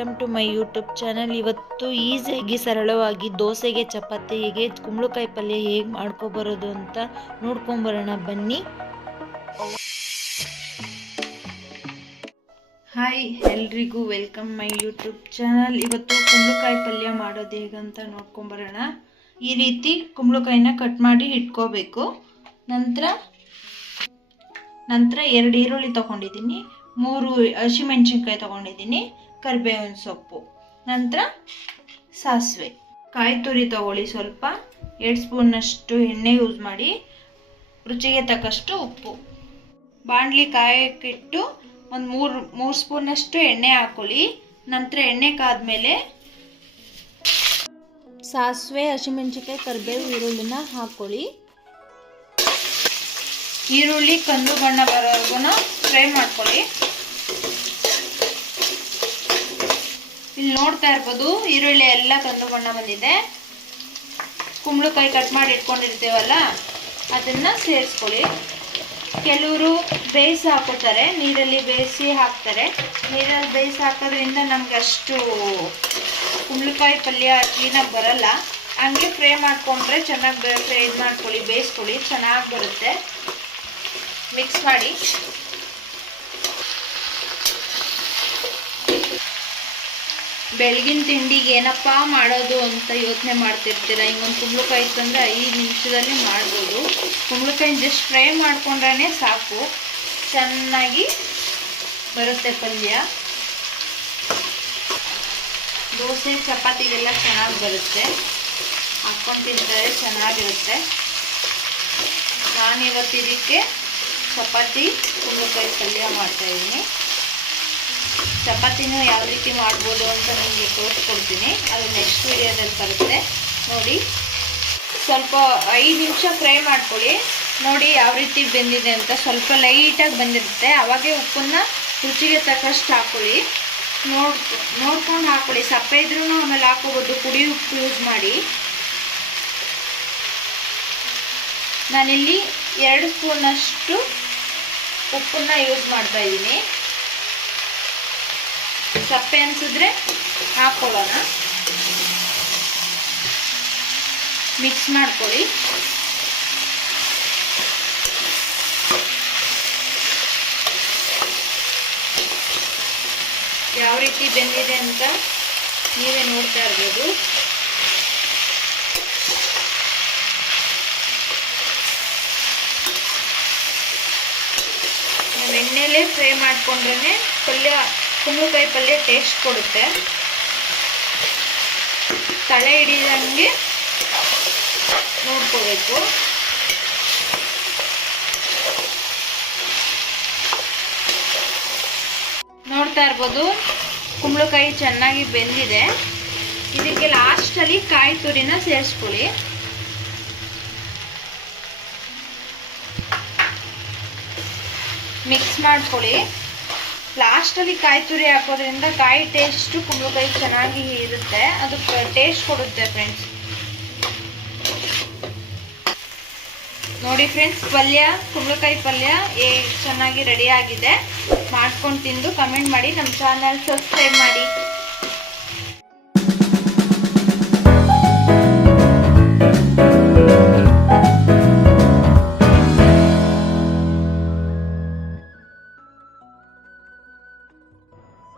Welcome to my YouTube channel. ಇವತ್ತು ಈಸಿಯಾಗಿ ಸರಳವಾಗಿ ದೋಸೆಗೆ ಚಪಾತಿ ಹೇಗೆ ಕುಂಬಳಕಾಯಿ ಪಲ್ಯ ಹೇಗೆ ಮಾಡ್ಕೊಬರೋದು ಅಂತ ನೋಡ್ಕೊಂಬರೋಣ. ಬನ್ನಿ. ಹಾಯ್ ಎಲ್ರಿಗೂ ವೆಲ್ಕಮ್ ಮೈ ಯೂಟ್ಯೂಬ್ ಚಾನಲ್. ಇವತ್ತು ಕುಂಬಳಕಾಯಿ ಪಲ್ಯ ಮಾಡೋದು ಹೇಗಂತ ನೋಡ್ಕೊಂಬರೋಣ. ಈ ರೀತಿ ಕುಂಬಳಕಾಯಿನ ಕಟ್ ಮಾಡಿ ಇಟ್ಕೋಬೇಕು. ನಂತರ ನಂತರ ಎರಡು ಈರುಳ್ಳಿ ತೊಗೊಂಡಿದ್ದೀನಿ. ಮೂರು ಹಸಿಮೆಣ್ಸಿನ್ಕಾಯಿ ತೊಗೊಂಡಿದ್ದೀನಿ. ಕರಿಬೇವಿನ ಸೊಪ್ಪು. ನಂತರ ಸಾಸಿವೆ. ಕಾಯಿ ತುರಿ ತಗೊಳ್ಳಿ ಸ್ವಲ್ಪ. ಎರಡು ಸ್ಪೂನಷ್ಟು ಎಣ್ಣೆ ಯೂಸ್ ಮಾಡಿ ರುಚಿಗೆ ತಕ್ಕಷ್ಟು ಉಪ್ಪು. ಬಾಣಲಿ ಕಾಯಕ್ಕಿಟ್ಟು ಒಂದು ಮೂರು ಮೂರು ಸ್ಪೂನಷ್ಟು ಎಣ್ಣೆ ಹಾಕೊಳ್ಳಿ. ನಂತರ ಎಣ್ಣೆ ಕಾದ್ಮೇಲೆ ಸಾಸಿವೆ, ಹಸಿಮೆಣ್ಸಿನ್ಕಾಯಿ ಕರಿಬೇವು ಈರುಳ್ಳಿನ ಹಾಕೊಳ್ಳಿ. ಈರುಳ್ಳಿ ಕಂದು ಬಣ್ಣ ಬರೋವರೆಗೂ ಫ್ರೈ ಮಾಡ್ಕೊಳ್ಳಿ. ಇಲ್ಲಿ ನೋಡ್ತಾ ಇರ್ಬೋದು, ಈರುಳ್ಳಿ ಎಲ್ಲ ಕಂದು ಬಣ್ಣ ಬಂದಿದೆ. ಕುಂಬಳಕಾಯಿ ಕಟ್ ಮಾಡಿ ಇಟ್ಕೊಂಡಿರ್ತೀವಲ್ಲ, ಅದನ್ನ ಸೇರಿಸ್ಕೊಳ್ಳಿ. ಕೆಲವರು ಬೇಯಿಸಿ ಹಾಕೋತಾರೆ ನೀರಲ್ಲಿ ಬೇಯಿಸಿ ಹಾಕ್ತಾರೆ. ನೀರಲ್ಲಿ ಬೇಯಿಸಿ ಹಾಕೋದ್ರಿಂದ ನಮ್ಗೆ ಅಷ್ಟು ಕುಂಬಳಕಾಯಿ ಪಲ್ಯ ಕ್ಲೀನಾಗಿ ಬರಲ್ಲ. ಹಂಗೆ ಫ್ರೈ ಮಾಡಿಕೊಂಡ್ರೆ ಚೆನ್ನಾಗಿ ಫ್ರೈ ಇದು ಮಾಡ್ಕೊಳ್ಳಿ, ಬೇಯಿಸ್ಕೊಳ್ಳಿ, ಚೆನ್ನಾಗಿ ಬರುತ್ತೆ. ಮಿಕ್ಸ್ ಮಾಡಿ. ಬೆಳಗಿನ ತಿಂಡಿಗೆ ಏನಪ್ಪ ಮಾಡೋದು ಅಂತ ಯೋಚನೆ ಮಾಡ್ತಿರ್ತೀರ? ಹಿಂಗೊಂದು ಕುಂಬಳಕಾಯಿ ತಂದರೆ ಐದು ನಿಮಿಷದಲ್ಲಿ ಮಾಡ್ಬೋದು. ಕುಂಬಳಕಾಯಿ ಜಸ್ಟ್ ಫ್ರೈ ಮಾಡ್ಕೊಂಡ್ರೆ ಸಾಕು. ಚೆನ್ನಾಗಿ ಬರುತ್ತೆ ಪಲ್ಯ. ದೋಸೆ ಚಪಾತಿಗೆಲ್ಲ ಚೆನ್ನಾಗಿ ಬರುತ್ತೆ. ಹಾಕ್ಕೊಂಡು ತಿಂತಾರೆ, ಚೆನ್ನಾಗಿರುತ್ತೆ. ನಾನಿವತ್ತು ಇದಕ್ಕೆ ಚಪಾತಿ, ಕುಂಬಳಕಾಯಿ ಪಲ್ಯ ಮಾಡ್ತಾಯಿದ್ದೀನಿ ಚಪಾತಿನೂ ಯಾವ ರೀತಿ ಮಾಡ್ಬೋದು ಅಂತ ನಿಮಗೆ ತೋರಿಸ್ಕೊಡ್ತೀನಿ ಅದು ನೆಕ್ಸ್ಟ್ ವಿಡಿಯೋದಲ್ಲಿ ಬರುತ್ತೆ. ನೋಡಿ, ಸ್ವಲ್ಪ ಐದು ನಿಮಿಷ ಫ್ರೈ ಮಾಡ್ಕೊಳ್ಳಿ. ನೋಡಿ ಯಾವ ರೀತಿ ಬೆಂದಿದೆ ಅಂತ. ಸ್ವಲ್ಪ ಲೈಟಾಗಿ ಬಂದಿರುತ್ತೆ. ಅವಾಗೆ ಉಪ್ಪನ್ನ ರುಚಿಗೆ ತಕ್ಕಷ್ಟು ಹಾಕ್ಕೊಳ್ಳಿ ನೋಡ್, ನೋಡ್ಕೊಂಡು ಹಾಕ್ಕೊಳ್ಳಿ ಸಪ್ಪೆ ಇದ್ರೂ ಆಮೇಲೆ ಹಾಕೋಬೋದು. ಪುಡಿ ಉಪ್ಪು ಯೂಸ್ ಮಾಡಿ. ನಾನಿಲ್ಲಿ ಎರಡು ಸ್ಪೂನಷ್ಟು ಉಪ್ಪನ್ನ ಯೂಸ್ ಮಾಡ್ತಾ ಇದ್ದೀನಿ. ಸಪ್ಪೆ ಅನಿಸಿದ್ರೆ ಹಾಕ್ಕೊಳ್ಳೋಣ ಮಿಕ್ಸ್ ಮಾಡ್ಕೊಳ್ಳಿ. ಯಾವ ರೀತಿ ಬೆಂದಿದೆ ಅಂತ ನೀವೇ ನೋಡ್ತಾ ಇರ್ಬೋದು. ಎಣ್ಣೆಲೇ ಫ್ರೈ ಮಾಡ್ಕೊಂಡ್ರೆ ಪಲ್ಯ ಕುಂಬಳಕಾಯಿ ಪಲ್ಯ ಟೇಸ್ಟ್ ಕೊಡುತ್ತೆ. ತಲೆ ಹಿಡಿದಂಗೆ ನೋಡ್ಕೋಬೇಕು. ನೋಡ್ತಾ ಇರ್ಬೋದು, ಕುಂಬಳಕಾಯಿ ಚೆನ್ನಾಗಿ ಬೆಂದಿದೆ. ಇದಕ್ಕೆ ಲಾಸ್ಟಲ್ಲಿ ಕಾಯಿ ತುರಿನ ಸೇರಿಸ್ಕೊಳ್ಳಿ. ಮಿಕ್ಸ್ ಮಾಡ್ಕೊಳ್ಳಿ. ಲಾಸ್ಟಲ್ಲಿ ಕಾಯಿ ತುರಿ ಹಾಕೋದ್ರಿಂದ ಕಾಯಿ ಟೇಸ್ಟು ಕುಂಬಳಕಾಯಿ ಚೆನ್ನಾಗಿ ಇರುತ್ತೆ. ಅದು ಟೇಸ್ಟ್ ಕೊಡುತ್ತೆ ಫ್ರೆಂಡ್ಸ್ ನೋಡಿ ಫ್ರೆಂಡ್ಸ್ ಪಲ್ಯ, ಕುಂಬಳಕಾಯಿ ಪಲ್ಯ ಏ ಚೆನ್ನಾಗಿ ರೆಡಿ ಆಗಿದೆ. ಮಾಡ್ಕೊಂಡು ತಿಂದು ಕಮೆಂಟ್ ಮಾಡಿ ನಮ್ಮ ಚಾನಲ್ ಸಬ್ಸ್ಕ್ರೈಬ್ ಮಾಡಿ.